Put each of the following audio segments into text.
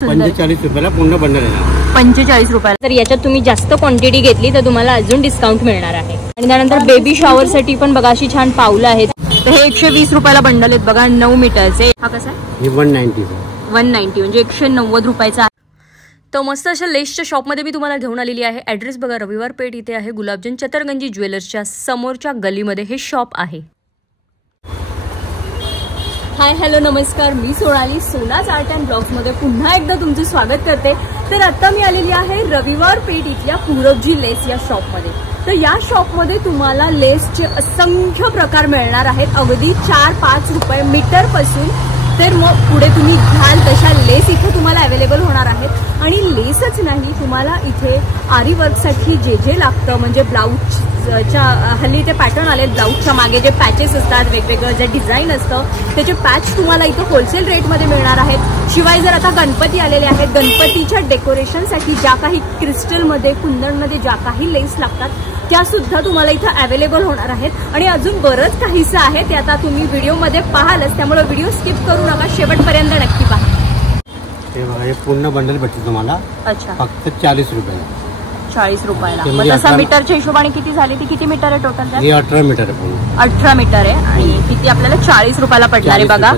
45 रुपयाला पूर्ण बंडल येणार. 45 रुपयाला. तर याच्यात तुम्ही जास्त क्वांटिटी घेतली तर तुम्हाला अजून डिस्काउंट मिळणार आहे. आणि त्यानंतर बेबी शॉवर साठी पण बघा अशी छान पावलं आहेत. तर हे 120 रुपयाला बंडल आहेत बघा, 9 मीटरचे. हा कसा आहे? हे 190 म्हणजे 190 रुपयाचा. तर मस्त अशा लेसच्या शॉपमध्ये मी तुम्हाला घेऊन आलेली आहे. ॲड्रेस बघा, रविवार पेठ इथे आहे. गुलाबजन चतरगंजी ज्वेलर्सच्या समोरच्या गलीमध्ये हे शॉप आहे. हाय हॅलो नमस्कार, मी सोनाली, सोनाज आर्ट अँड ब्लॉग्समध्ये पुन्हा एकदा तुमचं स्वागत करते. तर आता मी आलेली आहे रविवार पेठ इथल्या पूरबजी लेस या शॉपमध्ये. तर या शॉपमध्ये तुम्हाला लेसचे असंख्य प्रकार मिळणार आहेत, अगदी 4-5 रुपये मीटर पासून. तर मग पुढे तुम्ही घ्याल तशा लेस इथे तुम्हाला अवेलेबल होणार आहेत. आणि लेसच नाही, तुम्हाला इथे आरी वर्कसाठी जे जे लागतं, म्हणजे ब्लाऊजच्या हल्ली ते पॅटर्न आलेत, ब्लाऊजच्या मागे जे पॅचेस असतात, वेगवेगळं जे डिझाईन असतं त्याचे पॅच तुम्हाला इथं होलसेल रेटमध्ये मिळणार आहेत. शिवाय जर आता गणपती आलेले आहेत, गणपतीच्या डेकोरेशनसाठी ज्या काही क्रिस्टलमध्ये, कुंदनमध्ये ज्या काही लेस लागतात त्या सुद्धा तुम्हाला इथं अवेलेबल होणार आहेत. आणि अजून बरंच काहीसं आहे ते आता तुम्ही व्हिडिओमध्ये पाहालच, त्यामुळे व्हिडिओ स्किप करू नका, शेवटपर्यंत नक्की पहा. हे पूर्ण बंडल भेटते तुम्हाला. अच्छा, फक्त 40 रुपये. 40 रुपयाला. मग तसा मीटरच्या हिशोबाने किती झाली? ती किती मीटर आहे टोटल? हे 18 मीटर आहे. 18 मीटर आहे. आणि किती आपल्याला 40 रुपयाला पडणार आहे बघा.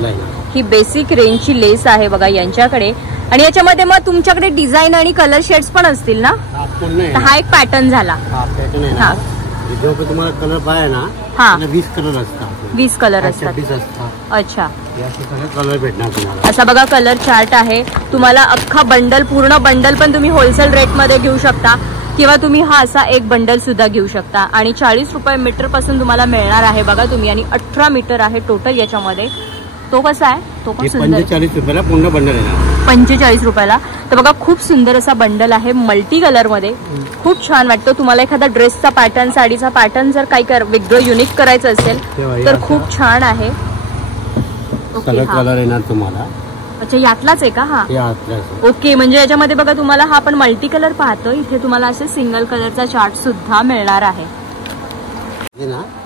ही बेसिक रेंजची लेस आहे बघा यांच्याकडे. आणि याच्यामध्ये मग तुमच्याकडे डिझाईन आणि कलर शेड्स पण असतील ना? हा एक पॅटर्न झाला. हा, जो तुम्हाला कलर पाहिजे ना, हा 20 कलर असतात. 20 कलर असतात. अच्छा, कलर भेटणार तुम्हाला. असा बघा कलर चार्ट आहे. तुम्हाला अख्खा बंडल, पूर्ण बंडल पण तुम्ही होलसेल रेट मध्ये घेऊ शकता, किंवा तुम्ही हा असा एक बंडल सुद्धा घेऊ शकता. आणि 40 रुपये मीटर पासून तुम्हाला मिळणार आहे बघा तुम्ही. आणि 18 मीटर आहे टोटल याच्यामध्ये. तो कसा आहे? तो पण सुंदर. 45 रुपयाला पूर्ण बंडल येणार. 45 रुपयाला. तर बघा खूप सुंदर असा बंडल आहे, मल्टी कलर मध्ये. खूप छान वाटतं. तुम्हाला एखादा ड्रेसचा पॅटर्न, साडीचा पॅटर्न जर काही वेगळं युनिक करायचं असेल तर खूप छान आहे. कलर येणार तुम्हाला. अच्छा, यातलाच आहे का हा? ओके, म्हणजे याच्यामध्ये बघा तुम्हाला हा आपण मल्टी कलर पाहतो. इथे तुम्हाला असे सिंगल कलरचा चार्ट सुद्धा मिळणार आहे.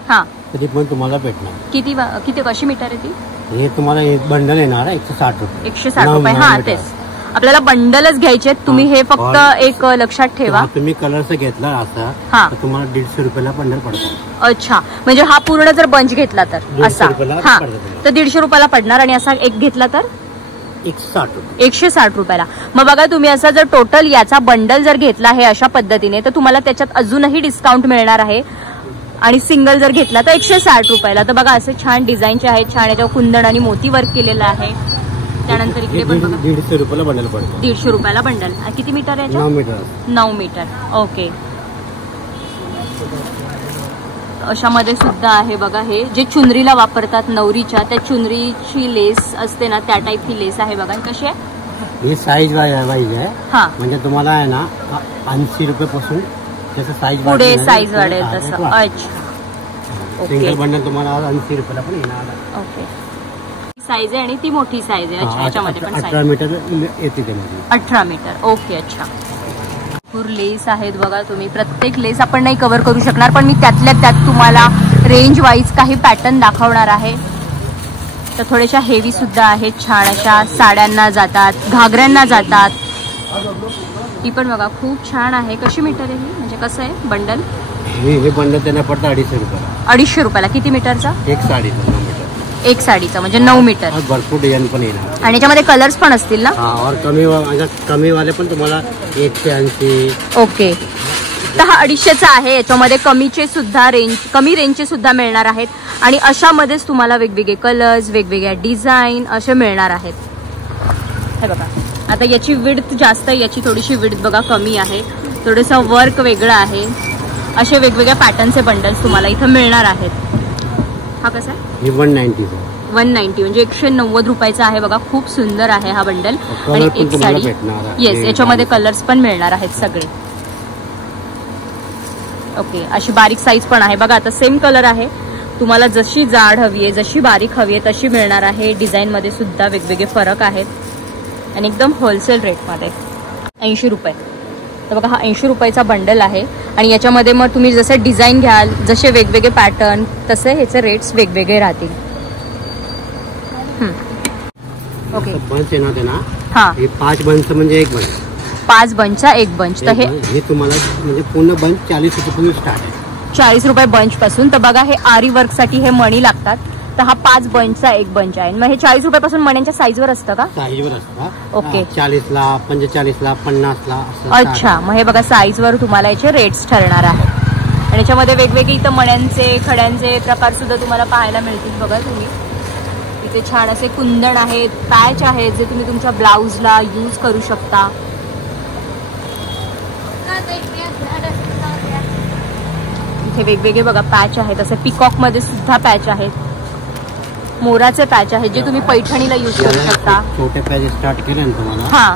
हा, तरी पण तुम्हाला भेटणार. किती किती कशी मीटर आहे ती? हे तुम्हाला एक बंडल येणार 160 रुपये. 160 रुपये. हा, तेच आपल्याला बंडलच घ्यायचे. तुम्ही हे फक्त एक लक्षात ठेवा. तुम्ही कलरचा घेतला असा तर तुम्हाला 150 रुपयाला बंडल पडतो. अच्छा, म्हणजे हा पूर्ण जर बंच घेतला तर असा, हा, तर 150 रुपयाला पडणार. आणि असा एक घेतला तर 160 रुपयाला. मग बघा तुम्ही असा जर टोटल याचा बंडल जर घेतला आहे अशा पद्धतीने तर तुम्हाला त्याच्यात अजूनही डिस्काउंट मिळणार आहे. आणि सिंगल जर घेतला तर 160 रुपयाला. तर बघा असे छान डिझाईनचे आहेत, छान याच्यावर कुंदन आणि मोती वर्क केलेलं आहे. त्यानंतर इकडे पण बघा 150 रुपयाला बंडल पडतो. 150 रुपयाला बंडल. किती मीटर आहे? 9 मीटर. ओके, अशामध्ये सुद्धा आहे बघा. हे जे चुनरीला वापरतात नवरीच्या, त्या चुनरीची लेस असते ना, त्या टाईप ही लेस आहे बघा. कशी आहे? ही साईज वाईज आहे. हा, म्हणजे तुम्हाला आहे ना 80 रुपये पासून पुढे साईज वाढेल तसं. अच्छा, सिंगल बंडल तुम्हाला 80 रुपयाला पण येणार. ओके, साईज आहे आणि ती मोठी साईज आहे. अच्छा, याच्यामध्ये पण 18 मीटर येते त्यामध्ये. 18 मीटर. ओके, अच्छा. भरपूर लेस आहेत बघा. तुम्ही प्रत्येक लेस आपण नाही कव्हर करू शकणार, पण मी त्यातल्या त्यात तुम्हाला रेंज वाईज काही पॅटर्न दाखवणार आहे. तर थोड्याशा हेवी सुद्धा आहेत, छान अशा साड्यांना जातात, घागऱ्यांना जातात. ती पण बघा खूप छान आहे. कशी मीटर आहे ही? म्हणजे कसं आहे बंडल? हे बंडल त्यांना पडतं 250 रुपयाला. 250 रुपयाला. किती मीटरचा? एक साडीचा 9 मीटर. एक साडीचा म्हणजे 9 मीटर. भरपूर डिझाईन पण येणार. आणि याच्यामध्ये कलर्स पण असतील ना? हा, और कमी वाले पण तुम्हाला 180. ओके, तर हा 250चा आहे. याच्यामध्ये कमीचे सुद्धा कमी रेंजचे सुद्धा मिळणार आहेत. आणि अशामध्येच तुम्हाला वेगवेगळे कलर्स, वेगवेगळ्या डिझाईन असे मिळणार आहेत. हे बघा, आता याची विड्थ जास्त आहे, याची थोडीशी विड्थ बघा कमी आहे. थोडंसं वर्क वेगळं आहे. असे वेगवेगळ्या पॅटर्नचे बंडल्स तुम्हाला इथं मिळणार आहेत. हा कसा आहे? 190 म्हणजे 190 रुपयाचा आहे बघा. खूप सुंदर आहे हा बंडल. आणि एक साडी. येस, याच्यामध्ये कलर्स पण मिळणार आहेत सगळे. ओके, अशी बारीक साईज पण आहे बघा. आता सेम कलर आहे, तुम्हाला जशी जाड हवी आहे, जशी बारीक हवी आहे तशी मिळणार आहे. डिझाईन मध्ये सुद्धा वेगवेगळे फरक आहेत. आणि एकदम होलसेल रेटमध्ये 80 रुपये. तर बघा हा 80 रुपयाचा बंडल आहे. आणि याच्यामध्ये मग तुम्ही जसे डिझाईन घ्याल, जसे वेगवेगळे पॅटर्न, तसे ह्याचे रेट्स वेगवेगळे राहतील. ओके. बंच आहे ना ते ना, हा, हे 5 बंच म्हणजे एक बंच. 5 बंचचा एक बंच. तर हे तुम्हाला म्हणजे पूर्ण बंच 40 रुपये स्टार्ट आहे. 40 रुपये बंच पासून. तर बघा हे आरी वर्क साठी हे मणी लागतात. तर हा 5 बंचचा एक बंच आहे. मग हे 40 रुपयापासून मण्यांच्या साईजवर असतं का? साईजवर असतं. ओके. 40ला, 45ला, 50ला. अच्छा, मग हे बघा साईजवर तुम्हाला याचे रेट्स ठरणार आहेत. आणि याच्यामध्ये वेगवेगळे इथं मण्यांचे खड्यांचे प्रकार सुद्धा तुम्हाला पाहायला मिळतील. बघा तुम्ही इथे छान असे कुंदन आहेत, पॅच आहेत जे तुम्ही तुमच्या ब्लाउजला यूज करू शकता. इथे वेगवेगळे बघा पॅच आहेत. असे पिकॉक मध्ये सुद्धा पॅच आहेत, मोराचे पॅच आहेत जे तुम्ही पैठणीला यूज करू शकता. छोटे पॅच स्टार्ट केले ना तुम्हाला. हा,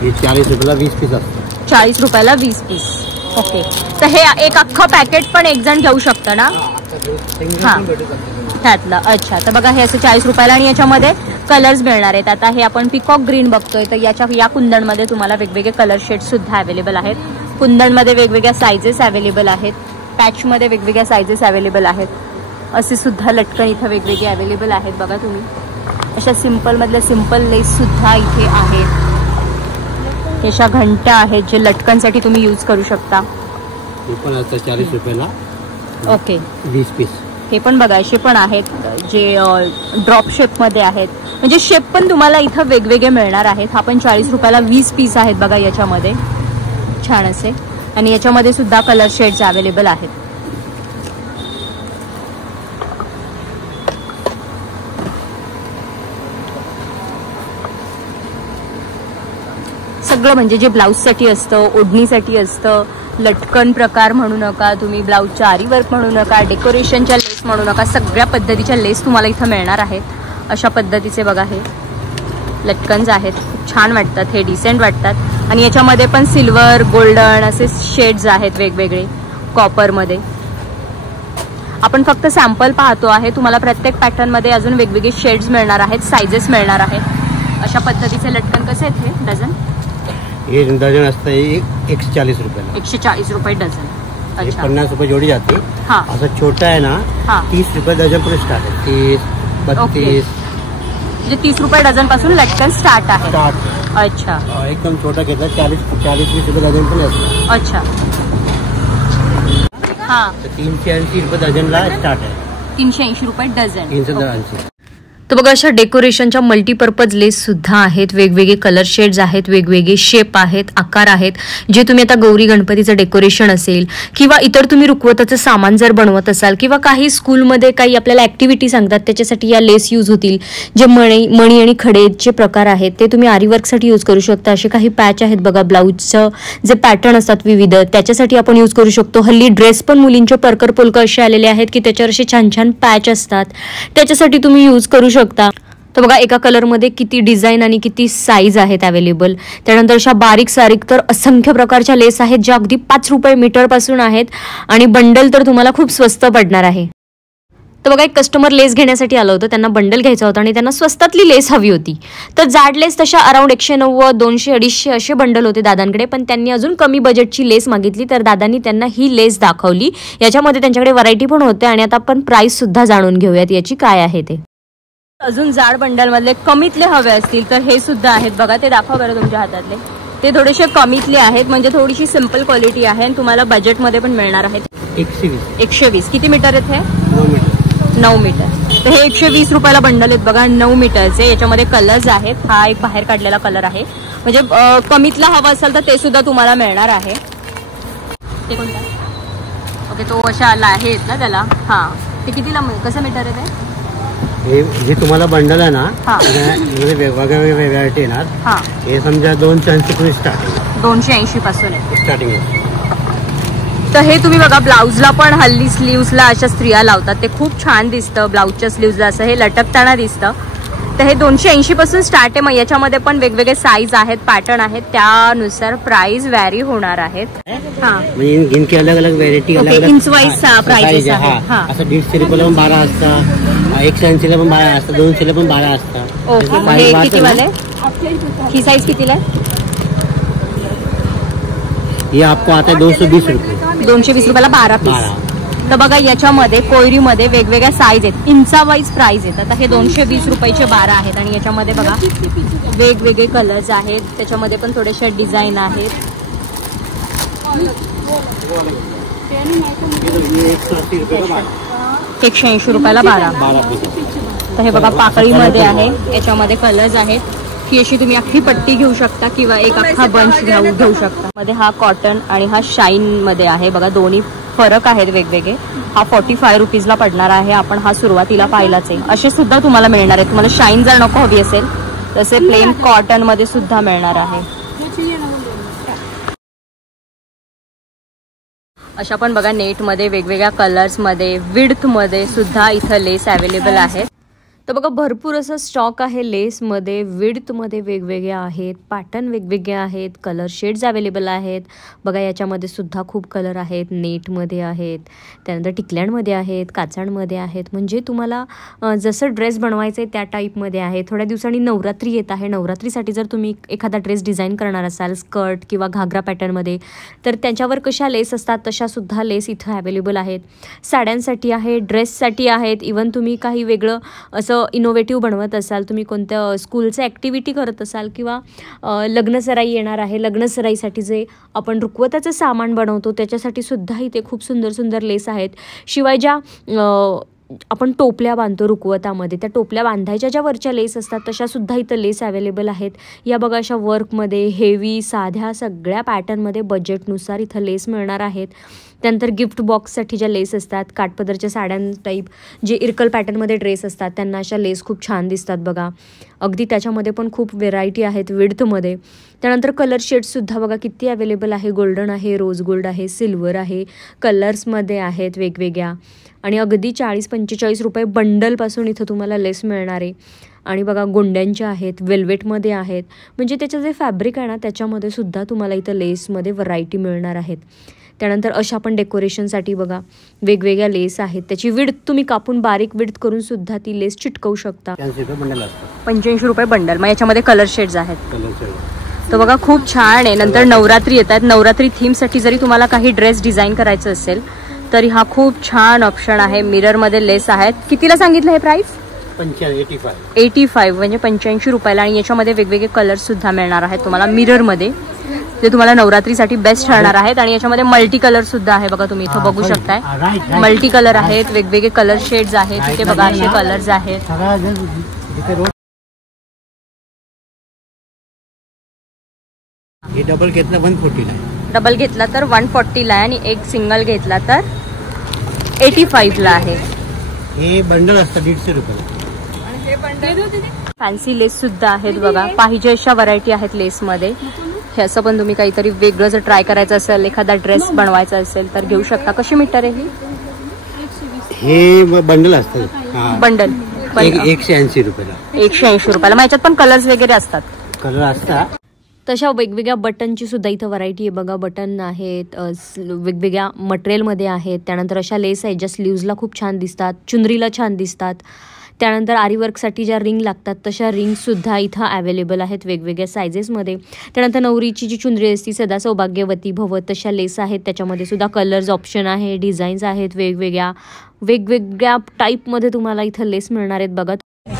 हे 40 रुपयाला 20 पीस असतं. 40 रुपयाला 20 पीस. ओके. तर हे एक अख्खं पॅकेट पण एक जण घेऊ शकतं ना? हा, त्यातलं. अच्छा, तर बघा हे असे 40 रुपयाला. आणि याच्यामध्ये कलर्स मिळणार आहेत. आता हे आपण पिकॉक ग्रीन बघतोय, तर या कुंदनमध्ये तुम्हाला वेगवेगळे कलर शेड सुद्धा अवेलेबल आहेत. कुंदनमध्ये वेगवेगळ्या साईजेस अवेलेबल आहेत, पॅचमध्ये वेगवेगळ्या साईजेस अवेलेबल आहेत. असे सुद्धा लटकन इथं वेगवेगळे अवेलेबल आहेत. बघा तुम्ही अशा सिंपल मधल्या सिंपल लेस सुद्धा इथे आहेत. अशा घंट्या आहेत जे लटकनसाठी तुम्ही यूज करू शकता. हे पण आता 40 रुपयाला. ओके. 20 पीस. हे पण बघा असे पण आहेत जे ड्रॉप शेप मध्ये आहेत. म्हणजे शेप पण तुम्हाला इथं वेगवेगळे मिळणार आहेत. हा पण 40 रुपयाला 20 पीस आहेत. बघा याच्यामध्ये छान असे. आणि याच्यामध्ये सुद्धा कलर शेड्स अवेलेबल आहेत. सगळं म्हणजे जे ब्लाऊजसाठी असतं, ओढणीसाठी असतं, लटकन प्रकार म्हणू नका तुम्ही, ब्लाऊजच्या आरी वर्क म्हणू नका, डेकोरेशनच्या लेस म्हणू नका, सगळ्या पद्धतीच्या लेस तुम्हाला इथं मिळणार आहेत. अशा पद्धतीचे बघा हे लटकन्स आहेत. खूप छान वाटतात, हे डिसेंट वाटतात. आणि याच्यामध्ये पण सिल्वर, गोल्डन असे शेड्स आहेत वेगवेगळे. कॉपरमध्ये आपण फक्त सॅम्पल पाहतो आहे. तुम्हाला प्रत्येक पॅटर्नमध्ये अजून वेगवेगळे शेड्स मिळणार आहेत, सायझेस मिळणार आहेत. अशा पद्धतीचे लटकन कसे आहेत हे डझन? हे डझन असतं 140 रुपयाला. 140 रुपये डझन. अच्छा. 50 रुपये जोडी जाते. हा, असं छोटा आहे ना, 30 रुपये डझन पण स्टार्ट आहे. 30, 32. म्हणजे 30 रुपये डझन पासून लटकन स्टार्ट आहे. अच्छा. एकदम छोटा घेतला 40-20 रुपये डझन पण असतं. अच्छा. हा, 380 रुपये डझनला स्टार्ट आहे. 380 रुपये डझन. 380. तर बघा अशा डेकोरेशनच्या मल्टीपर्पज लेस सुद्धा आहेत. वेगवेगळे कलर शेड्स आहेत, वेगवेगळे शेप आहेत, आकार आहेत. जे तुम्ही आता गौरी गणपतीचं डेकोरेशन असेल किंवा इतर तुम्ही रुखवताचं सामान जर बनवत असाल किंवा काही स्कूलमध्ये काही आपल्याला ऍक्टिव्हिटी सांगतात त्याच्यासाठी या लेस यूज होतील. जे मणी आणि खडेचे प्रकार आहेत ते तुम्ही आरीवर्कसाठी यूज करू शकता. असे काही पॅच आहेत बघा, ब्लाऊजचं जे पॅटर्न असतात विविध त्याच्यासाठी आपण यूज करू शकतो. हल्ली ड्रेस पण मुलींचे परकर पोलकर असे आलेले आहेत की त्याच्यावर असे छान छान पॅच असतात, त्याच्यासाठी तुम्ही यूज करू शकता. तर बघा एका कलरमध्ये किती डिझाईन आणि किती साईज आहेत अवेलेबल. त्यानंतर अशा बारीक सारीक तर असंख्य प्रकारच्या लेस आहेत ज्या अगदी 5 रुपये मीटर पासून आहेत. आणि बंडल तर तुम्हाला खूप स्वस्त पडणार आहे. तर बघा एक कस्टमर लेस घेण्यासाठी आलं होतं, त्यांना बंडल घ्यायचा होता आणि त्यांना स्वस्तातली लेस हवी होती. तर जाड लेस तशा अराउंड 190, 200, 250 असे बंडल होते दादांकडे. पण त्यांनी अजून कमी बजेटची लेस मागितली तर दादांनी त्यांना ही लेस दाखवली. याच्यामध्ये त्यांच्याकडे व्हरायटी पण होते आणि आता आपण प्राइस सुद्धा जाणून घेऊयात याची काय आहे ते. अजून जाड बंडल मधले कमीतले हवे असतील तर हे सुद्धा आहेत बघा. ते दाखवा बरं तुमच्या हातातले. ते थोडेसे कमीतले आहेत, म्हणजे थोडीशी सिंपल क्वालिटी आहे आणि तुम्हाला बजेटमध्ये पण मिळणार आहेत. 120. किती मीटर आहेत हे? 9 मीटर. तर हे 120 रुपयाला बंडल आहेत बघा, 9 मीटरचे. याच्यामध्ये कलर्स आहेत. हा एक बाहेर काढलेला कलर आहे, म्हणजे कमीतला हवा असेल तर ते सुद्धा तुम्हाला मिळणार आहे. ते कोणता? ओके, तो अशा आला आहेत ना त्याला. हा, ते कितीला कसं मीटर आहे ते? हे तुम्हाला बंडल आहे ना, वेगवेगळ्या व्हरायटी येणार. हे समजा 280 पासून स्टार्टिंग. 280 पासून आहे स्टार्टिंग. तर हे तुम्ही बघा ब्लाऊजला पण हल्ली स्लीव्सला अशा स्त्रिया लावतात, ते खूप छान दिसतं. ब्लाऊजच्या स्लीव्सला असं हे लटकताना दिसतं. तर हे 280 पासून स्टार्ट आहे. मग याच्यामध्ये पण वेगवेगळे साईज आहेत, पॅटर्न आहेत, त्यानुसार प्राइस व्हॅरी होणार आहेत. इनकी अलग अलग व्हरायटी, इंच वाईज प्राइस आहेत. असं 150 रुपयाला पण 12 असतं, 180ला पण 12 असतं, 200ला पण 12 असतं. ओके, किती वाले? ही साईज कितीला आहे? ये आपको आता है 220 रुपये. 220 रुपयाला 12 पीस. तर बघा याच्यामध्ये कोयरीमध्ये वेगवेगळ्या साईज आहेत, इंचा वाईज प्राइस आहेत. आता हे 220 रुपयाचे 12 आहेत आणि याच्यामध्ये बघा वेगवेगळे कलर्स आहेत, त्याच्यामध्ये पण थोडेसे डिझाईन आहेत. 180 रुपयाला 12. तर हे बघा पाकळीमध्ये आहे, याच्यामध्ये कलर्स आहेत. ही अशी तुम्ही अख्खी पट्टी घेऊ शकता किंवा एक अख्खा बंच घेऊ शकता. मध्ये हा कॉटन आणि हा शाईन मध्ये आहे. बघा दोन्ही फरक आहेत वेगवेगळे. हा 45 रुपीजला पडणार आहे. आपण हा सुरुवातीला पाहिलाच आहे. असे सुद्धा तुम्हाला मिळणार आहे. तुम्हाला शाईन जर नको हवी असेल तसे प्लेन कॉटन मध्ये सुद्धा मिळणार आहे. अशा पण बघा नेटमध्ये वेगवेगळ्या कलर्समध्ये विड्थमध्ये सुद्धा इथं लेस अवेलेबल आहेत. तर बघा भरपूर असं स्टॉक आहे लेसमध्ये, विड्थमध्ये वेगवेगळे आहेत, पॅटर्न वेगवेगळे आहेत, कलर शेड्स अवेलेबल आहेत. बघा याच्यामध्ये सुद्धा खूप कलर आहेत, नेटमध्ये आहेत, त्यानंतर टिकल्यांमध्ये आहेत, काचांमध्ये आहेत. म्हणजे तुम्हाला जसं ड्रेस बनवायचं आहे त्या टाईपमध्ये आहे. थोड्या दिवसांनी नवरात्री येत आहे. नवरात्रीसाठी जर तुम्ही एखादा ड्रेस डिझाईन करणार असाल स्कर्ट किंवा घागरा पॅटर्नमध्ये, तर त्याच्यावर कशा लेस असतात तशासुद्धा लेस इथं अवेलेबल आहेत. साड्यांसाठी आहे, ड्रेससाठी आहेत. इवन तुम्ही काही वेगळं असं इनोव्हेटिव्ह बनवत असाल, तुम्ही कोणत्या स्कूलचं ॲक्टिव्हिटी करत असाल किंवा लग्नसराई येणार आहे, लग्नसराईसाठी जे आपण रुखवताचं सामान बनवतो त्याच्यासाठी सुद्धा इथे खूप सुंदर सुंदर लेस आहेत. शिवाय ज्या आपण टोपल्या बांधतो रुखवतामध्ये, त्या टोपल्या बांधायच्या ज्या वरच्या लेस असतात तशासुद्धा इथं लेस अवेलेबल आहेत. या बघा अशा वर्कमध्ये, हेवी, साध्या सगळ्या पॅटर्नमध्ये बजेटनुसार इथं लेस मिळणार आहेत. त्यानंतर गिफ्ट बॉक्ससाठी ज्या लेस असतात, काठपदरच्या साड्यां टाईप जे इरकल पॅटर्नमध्ये ड्रेस असतात त्यांना अशा लेस खूप छान दिसतात. बघा अगदी त्याच्यामध्ये पण खूप व्हेरायटी आहेत विड्थमध्ये. त्यानंतर कलर शेड्ससुद्धा बघा किती अवेलेबल आहे. गोल्डन आहे, रोज गोल्ड आहे, सिल्वर आहे, कलर्समध्ये आहेत वेगवेगळ्या. आणि अगदी 40-45 रुपये बंडलपासून इथं तुम्हाला लेस मिळणार आहे. आणि बघा गोंड्यांच्या आहेत, वेल्वेटमध्ये आहेत. म्हणजे त्याचं जे फॅब्रिक आहे ना त्याच्यामध्ये सुद्धा तुम्हाला इथं लेसमध्ये व्हरायटी मिळणार आहेत. त्यानंतर अशा पण डेकोरेशनसाठी बघा वेगवेगळ्या लेस आहेत. त्याची विड्थ तुम्ही कापून बारीक विड्थ करून सुद्धा ती लेस चिटकवू शकता. 85 रुपये बंडल. मग याच्यामध्ये कलर शेड्स आहेत. तर बघा खूप छान आहे. नंतर नवरात्री येतात. नवरात्री थीमसाठी जरी तुम्हाला काही ड्रेस डिझाईन करायचं असेल तरी हा खूप छान ऑप्शन आहे. मिररमध्ये लेस आहेत. कितीला सांगितलं हे प्राइस? 85 म्हणजे 85 रुपयाला. आणि याच्यामध्ये वेगवेगळे कलर्स सुद्धा मिळणार आहेत तुम्हाला मिररमध्ये, जे तुम्हाला नवरात्रीसाठी बेस्ट ठरणार आहेत. आणि याच्यामध्ये मल्टी कलर सुद्धा आहे. बघा तुम्ही इथं बघू शकताय मल्टी कलर आहेत, वेगवेगळे कलर शेड्स आहेत. इथे बघा असे कलर्स आहेत. हे डबल घेतला 140 ला, डबल घेतला तर 140 ला आणि एक सिंगल घेतला तर 85 ला आहे. हे बंडल असतं 150 रुपये. फॅन्सी लेस सुद्धा आहेत बघा. पाहिजे अशा व्हरायटी आहेत लेसमध्ये. हे असं पण तुम्ही काहीतरी वेगळं जर ट्राय करायचं असेल, एखादा ड्रेस बनवायचा असेल तर घेऊ शकता. कशी मीटर आहे हे बंडल असतं? बंडल 180 रुपयाला. 180 रुपयाला. मग याच्यात पण कलर्स वगैरे असतात? कलर असतात. तशा वेगवेगळ्या बटनची सुद्धा इथं व्हरायटी आहे बघा. बटन आहेत, वेगवेगळ्या मटेरियलमध्ये आहेत. त्यानंतर अशा लेस आहेत ज्या स्लीव्जला खूप छान दिसतात, चुनरीला छान दिसतात. त्यानंतर आरीवर्कसाठी ज्या रिंग लागतात तशा रिंगसुद्धा इथं अवेलेबल आहेत वेगवेगळ्या सायझेसमध्ये. त्यानंतर नवरीची जी चुनरी असती सदा सौभाग्यवती भव तशा लेस आहेत. त्याच्यामध्ये सुद्धा कलर्स ऑप्शन आहे, डिझाईन्स आहेत वेगवेगळ्या टाईपमध्ये तुम्हाला इथं लेस मिळणार आहेत बघा.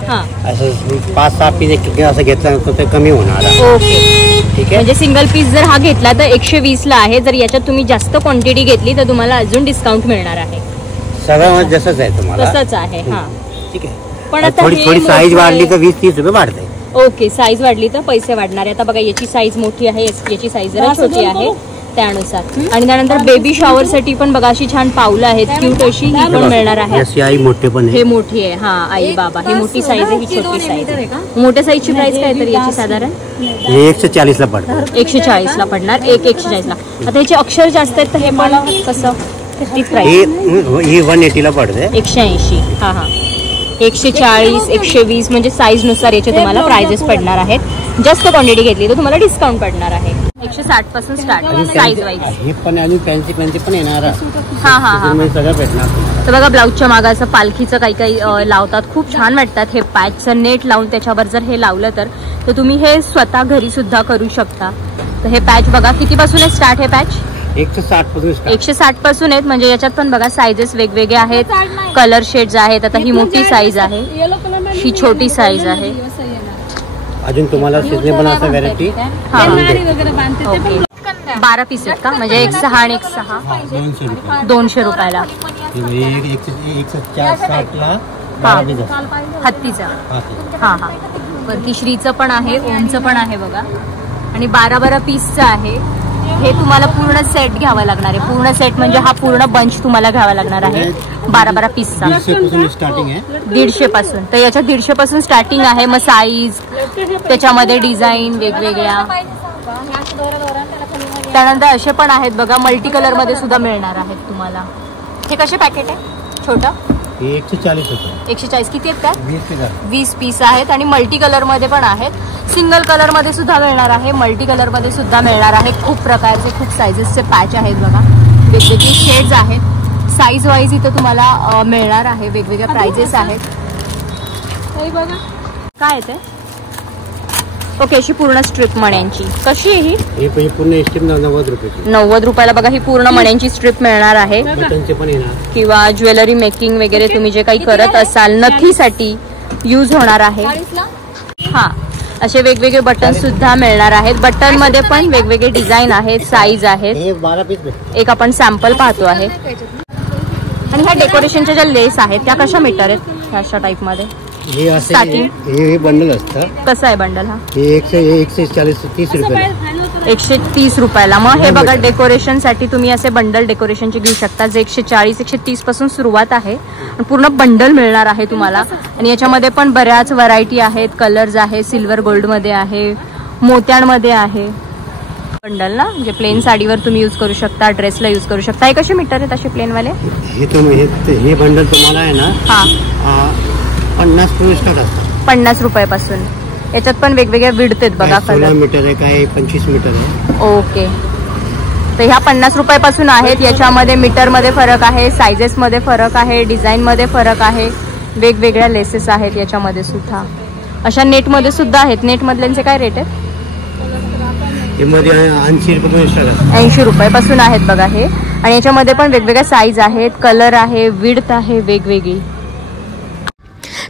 हां असं 5-6 पीस असं घेतला तर ते कमी होणार. ओके ठीक आहे. म्हणजे सिंगल पीस जर हा घेतला तर 120 ला आहे. जर याच्यात तुम्ही जास्त क्वांटिटी घेतली तर तुम्हाला अजून डिस्काउंट मिळणार आहे. सगळं जसंच आहे तुम्हाला. तसंच आहे. हां ठीक आहे. पण आता थोडी साईज वाढली तर 20-30 रुपये वाढते. ओके, साईज वाढली तर पैसे वाढणार. आता बघा याची साईज मोठी आहे, याची साईज जरा छोटी आहे त्यानुसार. आणि त्यानंतर बेबी शॉवर साठी पण बघा अशी छान पावलं आहेत, क्यूट अशी ही पण मिळणार आहे. आई मोठे पण हे मोठी आहे. हा आई बाबा ही मोठी साईज आहे, ही छोटी साईज आहे. मोठ्या साईजची प्राइस काय तरी याची साधारण? 140 ला पडणार. 140 ला पडणार. 140 ला. आता याचे अक्षर जास्त आहेत तर हे पण कसं तीच प्राइस? ही 180 ला पडते. 180. हा हा 140, 120 म्हणजे साईज नुसार याचे तुम्हाला प्राइजेस पडणार आहेत. जास्त क्वांटिटी घेतली तर तुम्हाला डिस्काउंट पडणार आहे. 160 पासून स्टार्ट साईज वाईज. हे पण आणि फॅन्सी पण येणार. हा हा हा सगळं भेटणार. तर बघा ब्लाऊजच्या मागे असं पालखीचं काही लावतात, खूप छान वाटतात. हे पॅचचं नेट लावून त्याच्यावर जर हे लावलं तर तुम्ही हे स्वतः घरी सुद्धा करू शकता. तर हे पॅच बघा कितीपासून आहे स्टार्ट? हे पॅच 160 पासून स्टार्ट. 160 पासून आहेत. म्हणजे याच्यात पण बघा साईजेस वेगवेगळे आहेत, कलर शेड्स आहेत. आता ही मोठी साईज आहे, ही छोटी साईज आहे. अजून तुम्हाला सिजनेबल असं व्हरायटी 12 पीस आहेत का? म्हणजे एक 6 आणि एक 6 200 रुपयाला. हत्तीचा. हा हा. वरती श्रीचं पण आहे, ओमचं पण आहे बघा. आणि 12 पीसचं आहे. हे तुम्हाला पूर्ण सेट घ्यावा लागणार आहे. पूर्ण सेट म्हणजे हा पूर्ण बंच तुम्हाला घ्यावा लागणार आहे. 12 पीसचा 150 पासून. तर याच्यात 150 पासून स्टार्टिंग आहे. मग साईज, त्याच्यामध्ये डिझाईन वेगवेगळ्या. त्यानंतर असे पण आहेत बघा, मल्टी कलर मध्ये सुद्धा मिळणार आहेत तुम्हाला. हे कसे पॅकेट आहे? छोटं 140 किती आहेत काय? 20 पीस आहेत. आणि मल्टी कलर मध्ये पण आहेत, सिंगल कलर मध्ये सुद्धा मिळणार आहे, मल्टी कलर मध्ये सुद्धा मिळणार आहे. खूप प्रकारचे, खूप साईजेसचे पॅच आहेत बघा. वेगवेगळे शेड्स आहेत. साईज वाईज इथे तुम्हाला मिळणार आहे. वेगवेगळ्या प्राइजेस आहेत. काय आहे ते? ओके, अशी पूर्ण स्ट्रिप मण्यांची. कशी आहे ही? पूर्ण स्ट्रिप 90 रुपये. 90 रुपयाला बघा ही पूर्ण मण्यांची स्ट्रिप मिळणार आहे. किंवा ज्वेलरी मेकिंग वगैरे तुम्ही जे काही करत असाल, नथीसाठी यूज होणार आहे. हा, असे वेगवेगळे बटन सुद्धा मिळणार आहेत. बटन मध्ये पण वेगवेगळे डिझाईन आहेत, साईज आहेत. एक आपण सॅम्पल पाहतो आहे. आणि ह्या डेकोरेशनच्या ज्या लेस आहेत त्या कशा मीटर आहेत? अशा टाइप मध्ये हे बंडल असतं. कसं आहे बंडल? हा 130 रुपये. 130 रुपयाला. मग हे बघा, डेकोरेशन साठी तुम्ही असे बंडल डेकोरेशनचे घेऊ शकता, जे 140-130 पासून सुरुवात आहे. पूर्ण बंडल मिळणार आहे तुम्हाला. आणि याच्यामध्ये पण बऱ्याच व्हरायटी आहेत, कलर्स आहे, सिल्वर गोल्ड मध्ये आहे, मोत्यांमध्ये आहे. बंडल ना, म्हणजे प्लेन साडीवर तुम्ही यूज करू शकता, ड्रेसला यूज करू शकता. हे कसे मीटर आहेत असे प्लेन वाले? हे बंडल तुम्हाला आहे ना, हा 50 रुपयापासून. याच्यात पण वेगवेगळ्या विड्थ आहेत बघा. 16 मीटर आहे, काय 25 मीटर आहे. ओके, तर ह्या 50 रुपयापासून आहेत. याच्यामध्ये मीटर मध्ये फरक आहे, सायझेस मध्ये फरक आहे, डिझाईन मध्ये फरक आहे. वेगवेगळ्या लेसेस आहेत याच्यामध्ये सुद्धा. अशा नेट मध्ये सुद्धा आहेत. नेट मधल्यांचे काय रेट आहेत? 80 रुपयापासून आहेत बघा हे. आणि याच्यामध्ये पण वेगवेगळ्या साईज आहेत, कलर आहे, विड्थ आहे वेगवेगळी.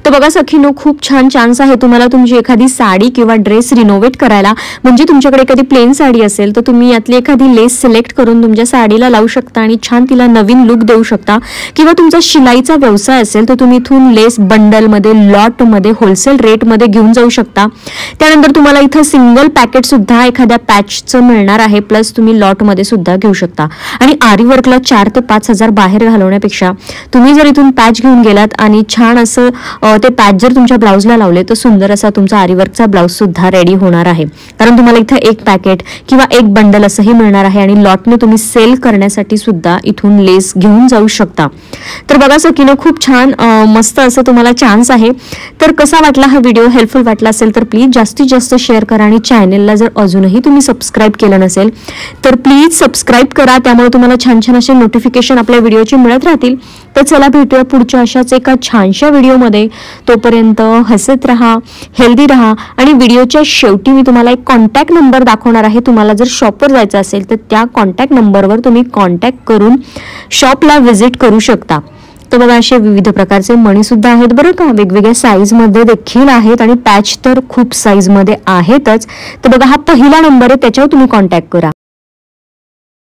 तर बघा सखीनो, खूप छान चान्स आहे तुम्हाला तुमची एखादी साडी किंवा ड्रेस रिनोव्हेट करायला. म्हणजे तुमच्याकडे एखादी प्लेन साडी असेल तर तुम्ही यातली एखादी लेस सिलेक्ट करून तुमच्या साडीला लावू शकता आणि छान तिला नवीन लुक देऊ शकता. किंवा तुमचा शिलाईचा व्यवसाय असेल तर तुम्ही इथून लेस बंडलमध्ये, लॉटमध्ये, होलसेल रेटमध्ये घेऊन जाऊ शकता. त्यानंतर तुम्हाला इथं सिंगल पॅकेट सुद्धा एखाद्या पॅचचं मिळणार आहे, प्लस तुम्ही लॉटमध्ये सुद्धा घेऊ शकता. आणि आरी वर्कला 4 ते 5 हजार बाहेर घालवण्यापेक्षा तुम्ही जर इथून पॅच घेऊन गेलात आणि छान असं ते पॅच जर तुमच्या ब्लाउजला लावले तर सुंदर असा तुमचा आरीवर्कचा ब्लाउज सुद्धा रेडी होणार आहे. कारण तुम्हाला इथं एक पॅकेट किंवा एक बंडल असंही मिळणार आहे. आणि लॉटने तुम्ही सेल करण्यासाठी सुद्धा इथून लेस घेऊन जाऊ शकता. तर बघा सखीनो, खूप छान मस्त असं तुम्हाला चान्स आहे. तर कसा वाटला हा व्हिडिओ? हेल्पफुल वाटला असेल तर प्लीज जास्तीत जास्त शेअर करा. आणि चॅनेलला जर अजूनही तुम्ही सबस्क्राईब केलं नसेल तर प्लीज सबस्क्राईब करा. त्यामुळे तुम्हाला छान छान असे नोटिफिकेशन आपल्या व्हिडिओचे मिळत राहतील. तर चला भेटूया पुढच्या अशाच एका छानशा व्हिडिओमध्ये. तोपर्यंत हसत राहा, हेल्दी राहा. आणि व्हिडिओच्या शेवटी मी तुम्हाला एक कॉन्टॅक्ट नंबर दाखवणार आहे. तुम्हाला जर शॉपवर जायचं असेल तर त्या कॉन्टॅक्ट नंबरवर तुम्ही कॉन्टॅक्ट करून शॉपला व्हिजिट करू शकता. तर बघा, असे विविध प्रकारचे मणी सुद्धा आहेत बरं का. वेगवेगळ्या साईज मध्ये देखील आहेत आणि पॅच तर खूप साईज मध्ये आहेतच. तर बघा, हा पहिला नंबर आहे, त्याच्यावर तुम्ही कॉन्टॅक्ट करा.